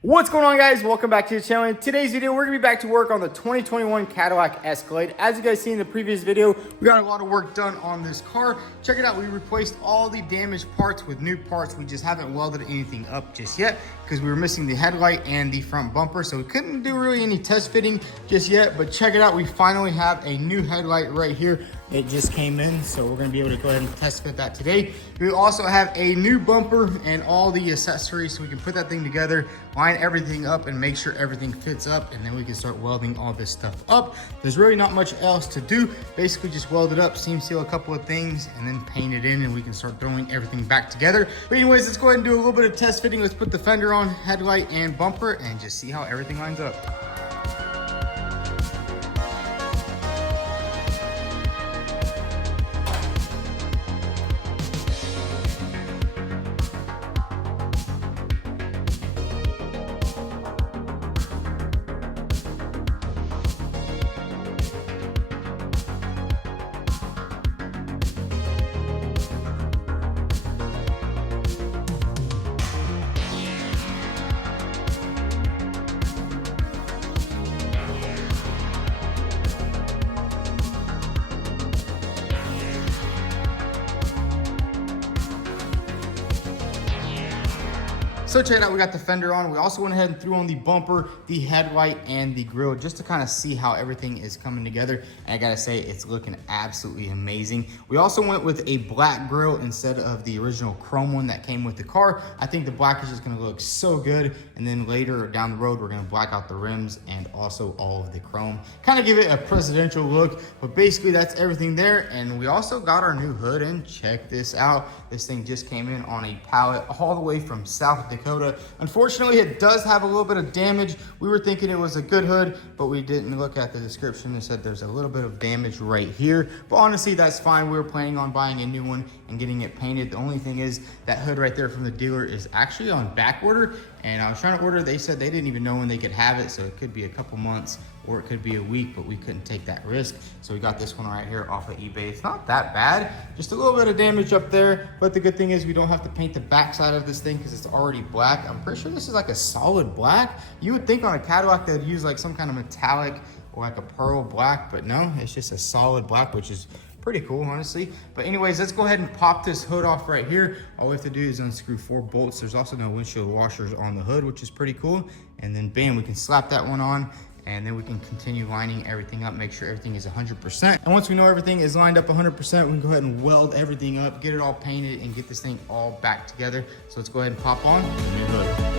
What's going on, guys? Welcome back to the channel. In today's video, we're gonna be back to work on the 2021 Cadillac Escalade. As you guys see in the previous video, we got a lot of work done on this car. Check it out, we replaced all the damaged parts with new parts. We just haven't welded anything up just yet because we were missing the headlight and the front bumper, so we couldn't do really any test fitting just yet. But check it out, we finally have a new headlight right here. It just came in, so we're gonna be able to go ahead and test fit that today. We also have a new bumper and all the accessories, so we can put that thing together, line everything up and make sure everything fits up, and then we can start welding all this stuff up. There's really not much else to do. Basically just weld it up, seam seal a couple of things, and then paint it in, and we can start throwing everything back together. But anyways, let's go ahead and do a little bit of test fitting. Let's put the fender on, headlight and bumper, and just see how everything lines up. So check it out, we got the fender on. We also went ahead and threw on the bumper, the headlight, and the grille just to kind of see how everything is coming together. And I gotta say, it's looking absolutely amazing. We also went with a black grille instead of the original chrome one that came with the car. I think the black is just gonna look so good. And then later down the road, we're gonna black out the rims and also all of the chrome. Kind of give it a presidential look, but basically that's everything there. And we also got our new hood in. Check this out. This thing just came in on a pallet all the way from South Dakota. Unfortunately, it does have a little bit of damage. We were thinking it was a good hood, but we didn't look at the description and said there's a little bit of damage right here. But honestly, that's fine. We were planning on buying a new one and getting it painted. The only thing is that hood right there from the dealer is actually on back order. And I was trying to order, they said they didn't even know when they could have it. So it could be a couple months or it could be a week, but we couldn't take that risk. So we got this one right here off of eBay. It's not that bad, just a little bit of damage up there. But the good thing is we don't have to paint the backside of this thing because it's already black. I'm pretty sure this is like a solid black. You would think on a Cadillac they'd use like some kind of metallic or like a pearl black, but no, it's just a solid black, which is pretty cool, honestly. But anyways, let's go ahead and pop this hood off right here. All we have to do is unscrew 4 bolts. There's also no windshield washers on the hood, which is pretty cool. And then bam, we can slap that one on. And then we can continue lining everything up, make sure everything is 100%. And once we know everything is lined up 100%, we can go ahead and weld everything up, get it all painted, and get this thing all back together. So let's go ahead and pop on the new hood.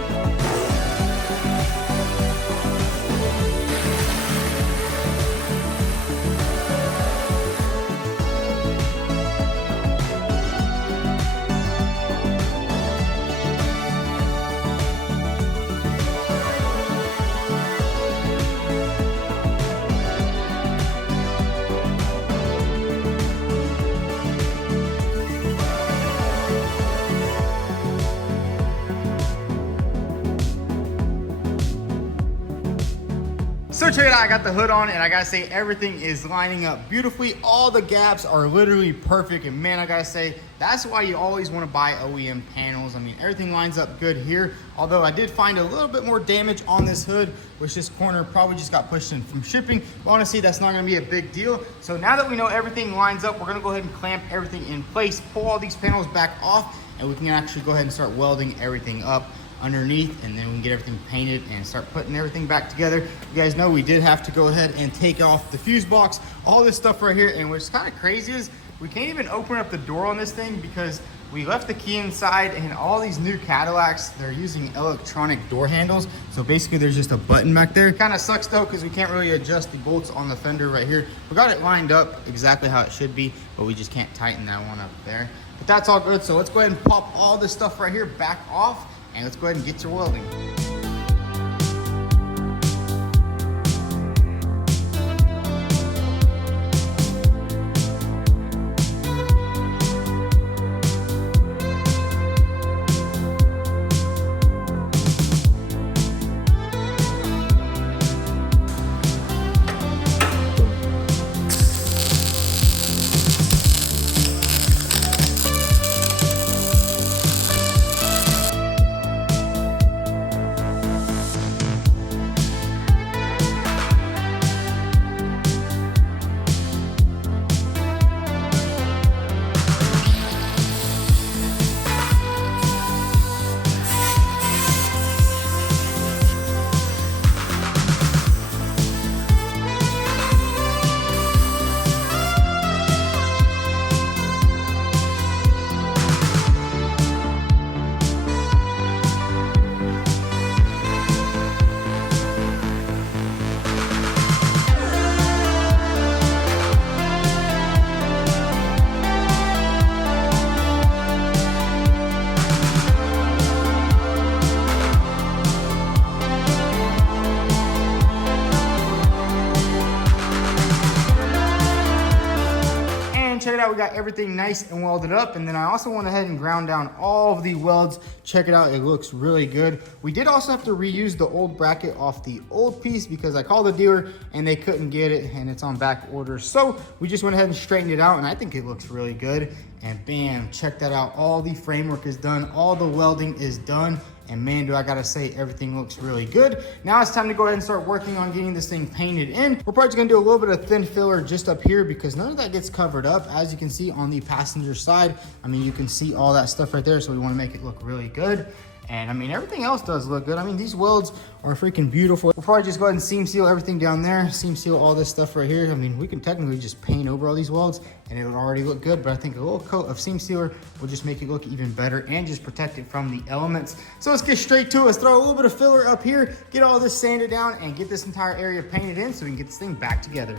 So check it out, I got the hood on and I gotta say everything is lining up beautifully. All the gaps are literally perfect, and man, I gotta say, that's why you always wanna buy OEM panels. I mean, everything lines up good here. Although I did find a little bit more damage on this hood, which this corner probably just got pushed in from shipping. But honestly, that's not gonna be a big deal. So now that we know everything lines up, we're gonna go ahead and clamp everything in place, pull all these panels back off, and we can actually go ahead and start welding everything up underneath, and then we can get everything painted and start putting everything back together. You guys know we did have to go ahead and take off the fuse box, all this stuff right here. And what's kind of crazy is we can't even open up the door on this thing because we left the key inside, and all these new Cadillacs, they're using electronic door handles. So basically there's just a button back there. Kind of sucks though, because we can't really adjust the bolts on the fender right here. We got it lined up exactly how it should be, but we just can't tighten that one up there. But that's all good. So let's go ahead and pop all this stuff right here back off, and let's go ahead and get to welding. out, we got everything nice and welded up, and then I also went ahead and ground down all of the welds. Check it out, it looks really good. We did also have to reuse the old bracket off the old piece because I called the dealer and they couldn't get it, and it's on back order. So we just went ahead and straightened it out, and I think it looks really good. And bam, check that out. All the framework is done, all the welding is done. And man, do I gotta say, everything looks really good. Now it's time to go ahead and start working on getting this thing painted in. We're probably just gonna do a little bit of thin filler just up here because none of that gets covered up. As you can see on the passenger side, I mean, you can see all that stuff right there. So we wanna make it look really good. And I mean, everything else does look good. I mean, these welds are freaking beautiful. We'll probably just go ahead and seam seal everything down there, seam seal all this stuff right here. I mean, we can technically just paint over all these welds and it'll already look good, but I think a little coat of seam sealer will just make it look even better and just protect it from the elements. So let's get straight to it. Let's throw a little bit of filler up here, get all this sanded down and get this entire area painted in so we can get this thing back together.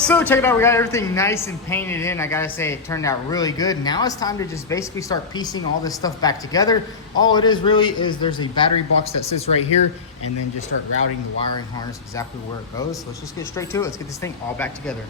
So check it out, we got everything nice and painted in. I gotta say it turned out really good. Now it's time to just basically start piecing all this stuff back together. All it is really is there's a battery box that sits right here, and then just start routing the wiring harness exactly where it goes. So let's just get straight to it. Let's get this thing all back together.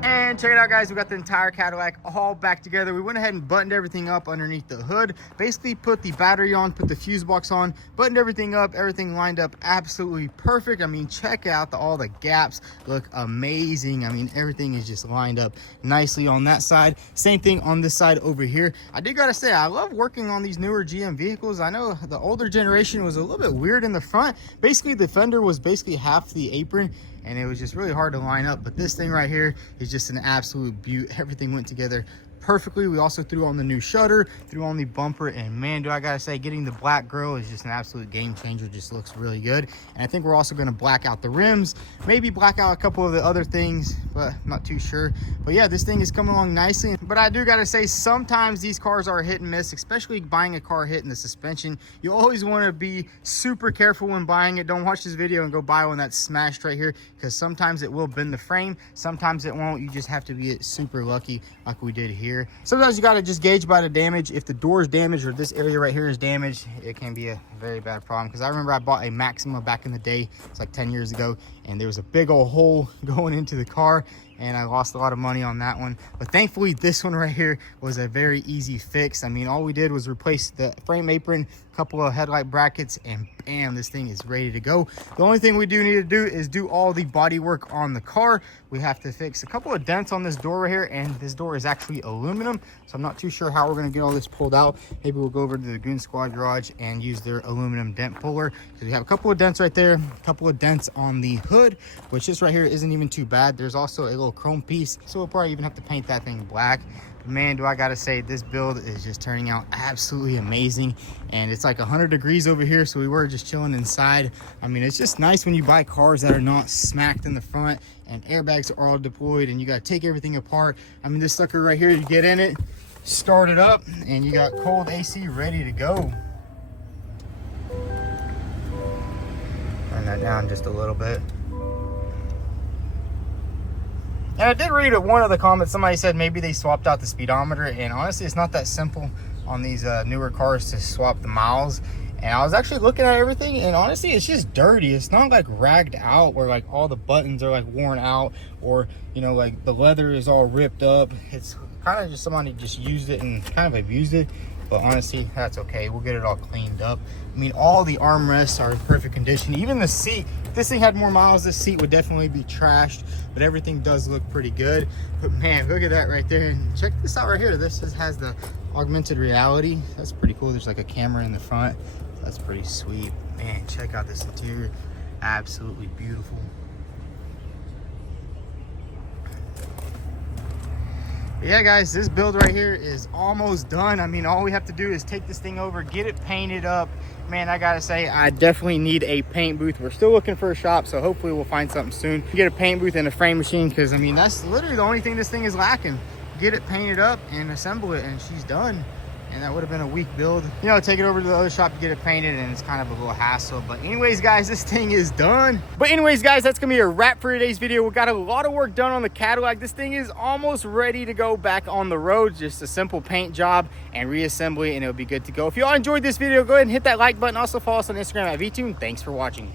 And check it out, guys, we got the entire Cadillac all back together. We went ahead and buttoned everything up underneath the hood, basically put the battery on, put the fuse box on, buttoned everything up, everything lined up absolutely perfect. I mean, check out all the gaps look amazing. I mean, everything is just lined up nicely on that side. Same thing on this side over here. I did gotta say, I love working on these newer GM vehicles. I know the older generation was a little bit weird in the front. Basically, the fender was basically half the apron, and it was just really hard to line up. But this thing right here is just an absolute beaut. Everything went together perfectly. We also threw on the new shutter, threw on the bumper, and man, do I gotta say, getting the black grille is just an absolute game changer. Just looks really good. And I think we're also gonna black out the rims, maybe black out a couple of the other things, but I'm not too sure. But yeah, this thing is coming along nicely. But I do gotta say, sometimes these cars are hit and miss, especially buying a car hitting the suspension. You always wanna be super careful when buying it. Don't watch this video and go buy one that's smashed right here, because sometimes it will bend the frame, sometimes it won't. You just have to be super lucky like we did here. Sometimes you got to just gauge by the damage. If the door is damaged or this area right here is damaged, it can be a very bad problem. Because I remember I bought a Maxima back in the day, it's like 10 years ago, and there was a big old hole going into the car, and I lost a lot of money on that one. But thankfully, this one right here was a very easy fix. I mean, all we did was replace the frame apron, a couple of headlight brackets, and bam, this thing is ready to go. The only thing we do need to do is do all the body work on the car. We have to fix a couple of dents on this door right here, and this door is actually aluminum, so I'm not too sure how we're gonna get all this pulled out. Maybe we'll go over to the Goon Squad garage and use their aluminum dent puller. So we have a couple of dents right there, a couple of dents on the hood, which this right here isn't even too bad. There's also a little chrome piece, so we'll probably even have to paint that thing black. But man, do I gotta say, this build is just turning out absolutely amazing. And it's like 100 degrees over here, so we were just chilling inside. I mean, it's just nice when you buy cars that are not smacked in the front and airbags are all deployed and you gotta take everything apart. I mean, this sucker right here, you get in it, start it up, and you got cold AC ready to go. Turn that down just a little bit. And I did read at one of the comments, somebody said maybe they swapped out the speedometer, and honestly, it's not that simple on these newer cars to swap the miles. And I was actually looking at everything, and honestly, it's just dirty. It's not like ragged out where like all the buttons are like worn out, or you know, like the leather is all ripped up. It's kind of just somebody just used it and kind of abused it. But honestly, that's okay. We'll get it all cleaned up. I mean, all the armrests are in perfect condition. Even the seat, if this thing had more miles, this seat would definitely be trashed, but everything does look pretty good. But man, look at that right there. And check this out right here. This has the augmented reality. That's pretty cool. There's like a camera in the front. That's pretty sweet. Man, check out this interior. Absolutely beautiful. But yeah, guys, this build right here is almost done. I mean, all we have to do is take this thing over, get it painted up. Man, I gotta say, I definitely need a paint booth. We're still looking for a shop, so hopefully we'll find something soon. Get a paint booth and a frame machine, because I mean, that's literally the only thing this thing is lacking. Get it painted up and assemble it, and she's done. And that would have been a weak build. You know, take it over to the other shop to get it painted, and it's kind of a little hassle. But anyways, guys, this thing is done. But anyways, guys, that's gonna be a wrap for today's video. We got a lot of work done on the Cadillac. This thing is almost ready to go back on the road. Just a simple paint job and reassembly, and it'll be good to go. If you all enjoyed this video, go ahead and hit that like button. Also follow us on Instagram at vTuned. Thanks for watching.